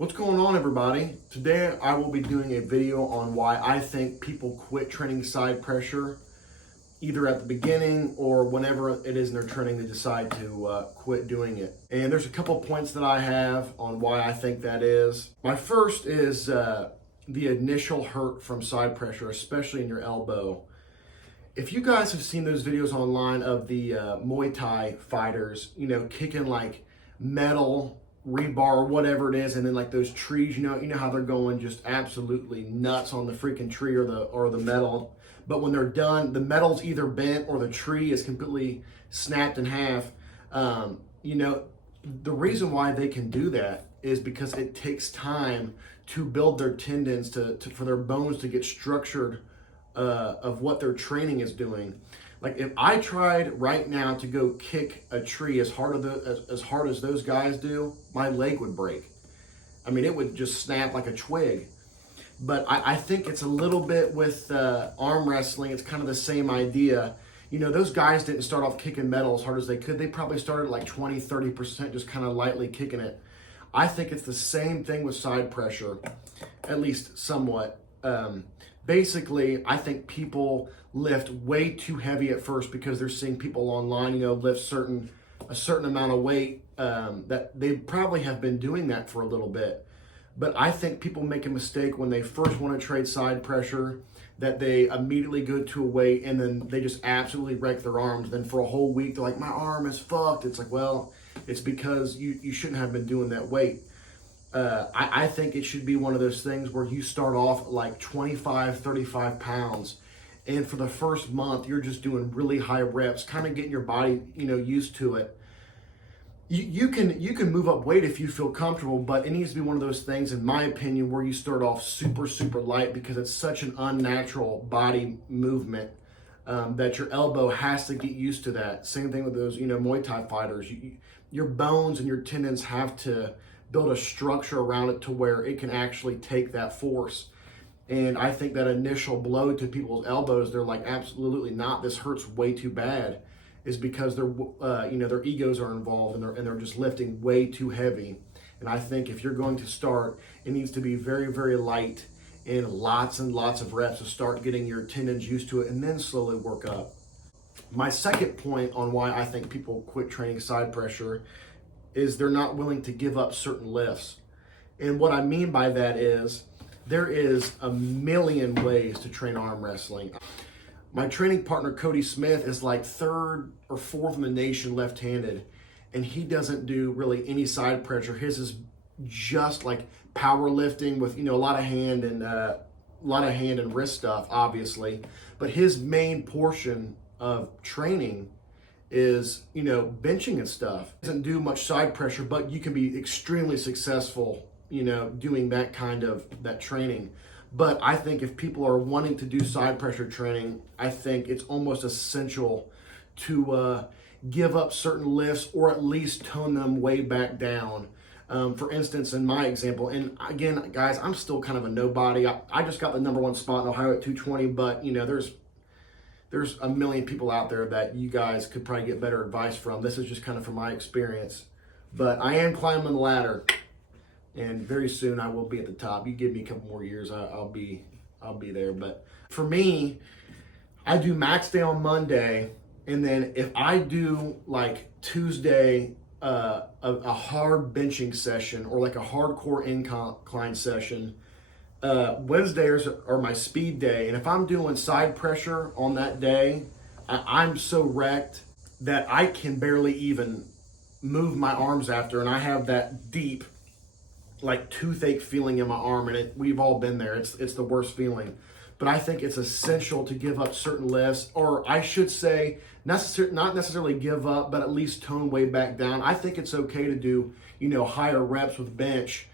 What's going on, everybody? Today I will be doing a video on why I think people quit training side pressure either at the beginning or whenever it is in their training they decide to quit doing it. And there's a couple points that I have on why I think that is. My first is the initial hurt from side pressure, especially in your elbow. If you guys have seen those videos online of the Muay Thai fighters, kicking like metal rebar or whatever it is, and then like those trees, you know how they're going just absolutely nuts on the freaking tree or the metal. But when they're done, the metal's either bent or the tree is completely snapped in half. The reason why they can do that is because it takes time to build their tendons for their bones to get structured of what their training is doing. Like if I tried right now to go kick a tree as hard as those guys do, my leg would break. I mean, it would just snap like a twig. But I think it's a little bit with arm wrestling. It's kind of the same idea. Those guys didn't start off kicking metal as hard as they could. They probably started like 20, 30%, just kind of lightly kicking it. I think it's the same thing with side pressure, at least somewhat. Basically, I think people lift way too heavy at first because they're seeing people online, lift a certain amount of weight that they probably have been doing that for a little bit. But I think people make a mistake when they first want to trade side pressure, that they immediately go to a weight and then they just absolutely wreck their arms. Then for a whole week, they're like, my arm is fucked. It's like, well, it's because you shouldn't have been doing that weight. I think it should be one of those things where you start off like 25, 35 pounds. And for the first month, you're just doing really high reps, kind of getting your body, used to it. You can move up weight if you feel comfortable, but it needs to be one of those things, in my opinion, where you start off super, super light because it's such an unnatural body movement that your elbow has to get used to that. Same thing with those, Muay Thai fighters. Your bones and your tendons have to build a structure around it to where it can actually take that force. And I think that initial blow to people's elbows, they're like, absolutely not, this hurts way too bad, is because their egos are involved and they're just lifting way too heavy. And I think if you're going to start, it needs to be very, very light and lots of reps to start getting your tendons used to it and then slowly work up. My second point on why I think people quit training side pressure is they're not willing to give up certain lifts. And what I mean by that is there is a million ways to train arm wrestling. My training partner, Cody Smith, is like third or fourth in the nation left-handed, and he doesn't do really any side pressure. His is just like powerlifting with, a lot of hand and wrist stuff, obviously. But his main portion of training is, benching and stuff. Doesn't do much side pressure, but you can be extremely successful, doing that kind of training. But I think if people are wanting to do side pressure training, I think it's almost essential to give up certain lifts or at least tone them way back down. For instance, in my example, and again, guys, I'm still kind of a nobody. I just got the #1 spot in Ohio at 220, but there's a million people out there that you guys could probably get better advice from. This is just kind of from my experience. But I am climbing the ladder, and very soon I will be at the top. You give me a couple more years, I'll be there. But for me, I do max day on Monday, and then if I do like Tuesday a hard benching session or like a hardcore incline session, Wednesdays are my speed day, and if I'm doing side pressure on that day, I'm so wrecked that I can barely even move my arms after, and I have that deep, like toothache feeling in my arm, and we've all been there. It's the worst feeling. But I think it's essential to give up certain lifts, or I should say, not necessarily give up, but at least tone way back down. I think it's okay to do, higher reps with bench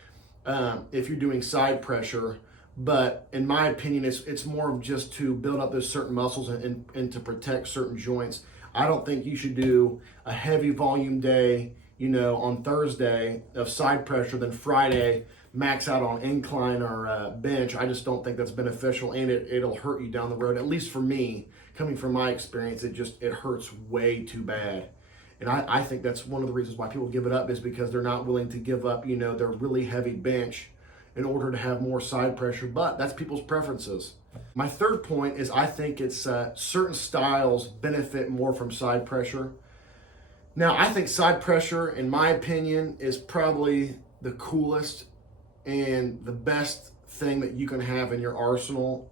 if you're doing side pressure. But in my opinion, it's more of just to build up those certain muscles and to protect certain joints. I don't think you should do a heavy volume day, on Thursday of side pressure, then Friday max out on incline or bench. I just don't think that's beneficial, and it'll hurt you down the road. At least for me, coming from my experience, it hurts way too bad. And I think that's one of the reasons why people give it up, is because they're not willing to give up, their really heavy bench in order to have more side pressure. But that's people's preferences. My third point is I think it's certain styles benefit more from side pressure. Now, I think side pressure, in my opinion, is probably the coolest and the best thing that you can have in your arsenal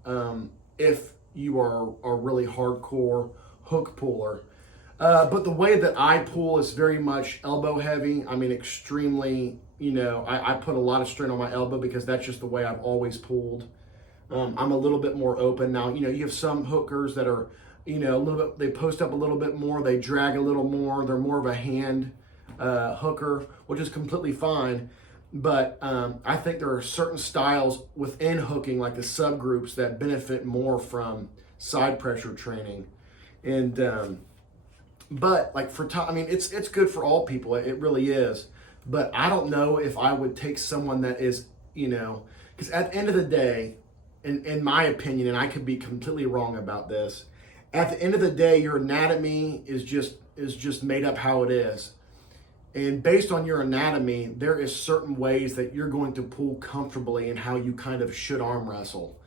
if you are a really hardcore hook puller. But the way that I pull is very much elbow heavy. I mean, extremely, I put a lot of strain on my elbow because that's just the way I've always pulled. I'm a little bit more open. Now, you have some hookers that are, a little bit, they post up a little bit more, they drag a little more, they're more of a hand hooker, which is completely fine. But I think there are certain styles within hooking, like the subgroups, that benefit more from side pressure training. And but like it's good for all people. It really is. But I don't know if I would take someone that is, because at the end of the day, in my opinion, and I could be completely wrong about this, at the end of the day, your anatomy is just made up how it is. And based on your anatomy, there is certain ways that you're going to pull comfortably and how you kind of should arm wrestle.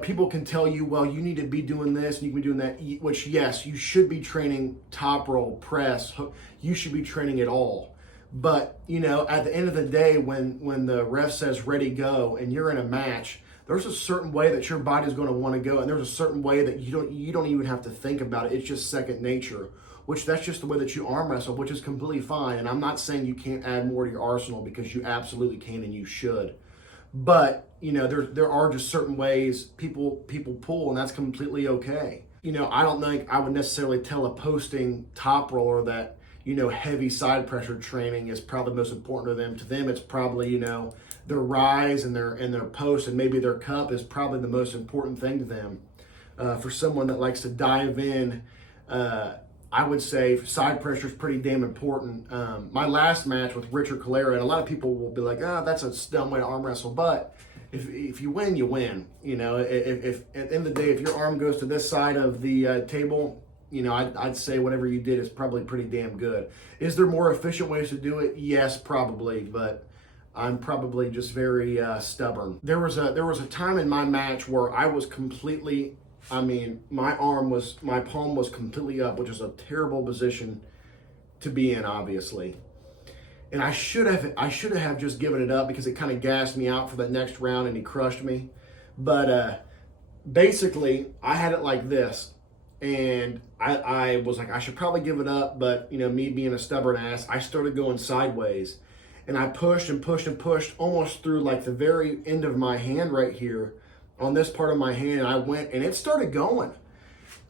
People can tell you, well, you need to be doing this and you can be doing that, which, yes, you should be training top roll, press, hook. You should be training it all. But, at the end of the day, when the ref says ready, go, and you're in a match, there's a certain way that your body's going to want to go, and there's a certain way that you don't even have to think about it. It's just second nature, which that's just the way that you arm wrestle, which is completely fine. And I'm not saying you can't add more to your arsenal, because you absolutely can and you should. But, there are just certain ways people pull, and that's completely okay. I don't think I would necessarily tell a posting top roller that, heavy side pressure training is probably most important to them. To them, it's probably, their rise and their post and maybe their cup is probably the most important thing to them. For someone that likes to dive in, I would say side pressure is pretty damn important. My last match with Richard Calera, and a lot of people will be like, that's a dumb way to arm wrestle. But if you win, you win. If at the end of the day, if your arm goes to this side of the table, I'd say whatever you did is probably pretty damn good. Is there more efficient ways to do it? Yes, probably, but I'm probably just very stubborn. There was a time in my match where I was completely, my palm was completely up, which is a terrible position to be in, obviously. And I should have just given it up, because it kind of gassed me out for the next round and he crushed me. But basically, I had it like this. And I was like, I should probably give it up, but me being a stubborn ass, I started going sideways, and I pushed and pushed and pushed almost through like the very end of my hand right here, on this part of my hand. I went and it started going.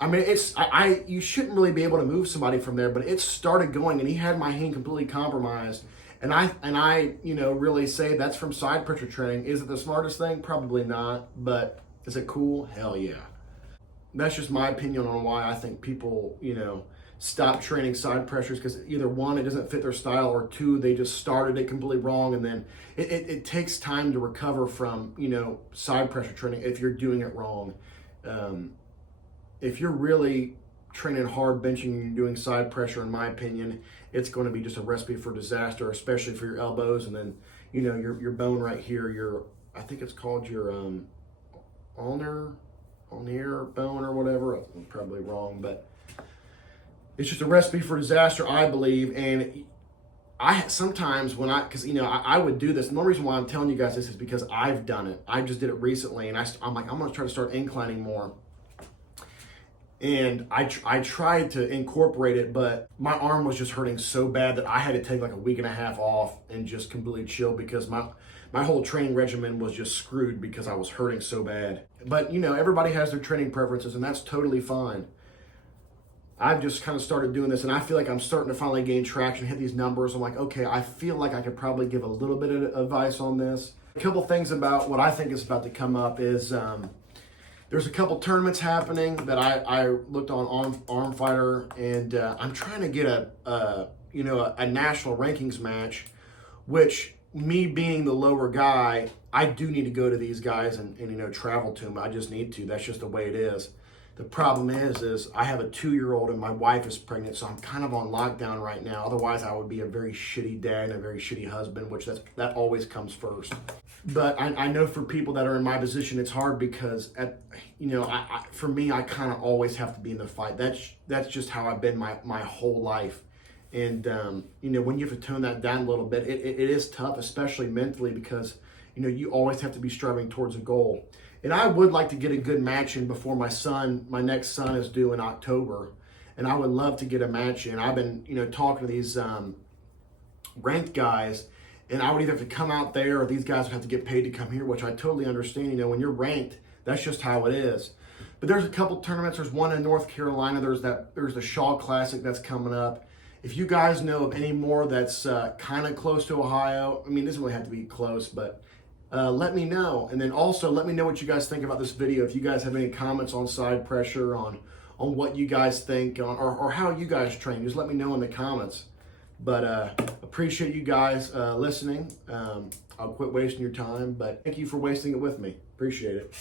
You shouldn't really be able to move somebody from there, but it started going, and he had my hand completely compromised. And I really say that's from side pressure training. Is it the smartest thing? Probably not, but is it cool? Hell yeah. That's just my opinion on why I think people, stop training side pressures, because either one, it doesn't fit their style, or two, they just started it completely wrong. And then it takes time to recover from, side pressure training if you're doing it wrong. If you're really training hard benching and you're doing side pressure, in my opinion, it's going to be just a recipe for disaster, especially for your elbows. And then, your bone right here, I think it's called your ulnar bone or whatever. I'm probably wrong, but it's just a recipe for disaster, I believe. And I sometimes I would do this. And the reason why I'm telling you guys this is because I've done it. I just did it recently, and I'm like, I'm going to try to start inclining more. And I tried to incorporate it, but my arm was just hurting so bad that I had to take like a week and a half off and just completely chill, because my whole training regimen was just screwed because I was hurting so bad. But, everybody has their training preferences, and that's totally fine. I've just kind of started doing this, and I feel like I'm starting to finally gain traction, hit these numbers. I'm like, okay, I feel like I could probably give a little bit of advice on this. A couple things about what I think is about to come up is there's a couple tournaments happening that I looked on Arm Fighter, and I'm trying to get a national rankings match, which, me being the lower guy, I do need to go to these guys and travel to them. I just need to. That's just the way it is. The problem is I have a 2-year-old and my wife is pregnant, so I'm kind of on lockdown right now. Otherwise, I would be a very shitty dad and a very shitty husband, which that always comes first. But I know for people that are in my position, it's hard because for me, I kind of always have to be in the fight. That's just how I've been my whole life. And when you have to tone that down a little bit, it is tough, especially mentally, because you always have to be striving towards a goal. And I would like to get a good match in before my next son is due in October. And I would love to get a match in. I've been, talking to these ranked guys, and I would either have to come out there or these guys would have to get paid to come here, which I totally understand. When you're ranked, that's just how it is. But there's a couple tournaments. There's one in North Carolina. There's the Shaw Classic that's coming up. If you guys know of any more that's kind of close to Ohio, it doesn't really have to be close, but let me know. And then also let me know what you guys think about this video. If you guys have any comments on side pressure, on what you guys think, or how you guys train, just let me know in the comments. But appreciate you guys listening. I'll quit wasting your time, but thank you for wasting it with me. Appreciate it.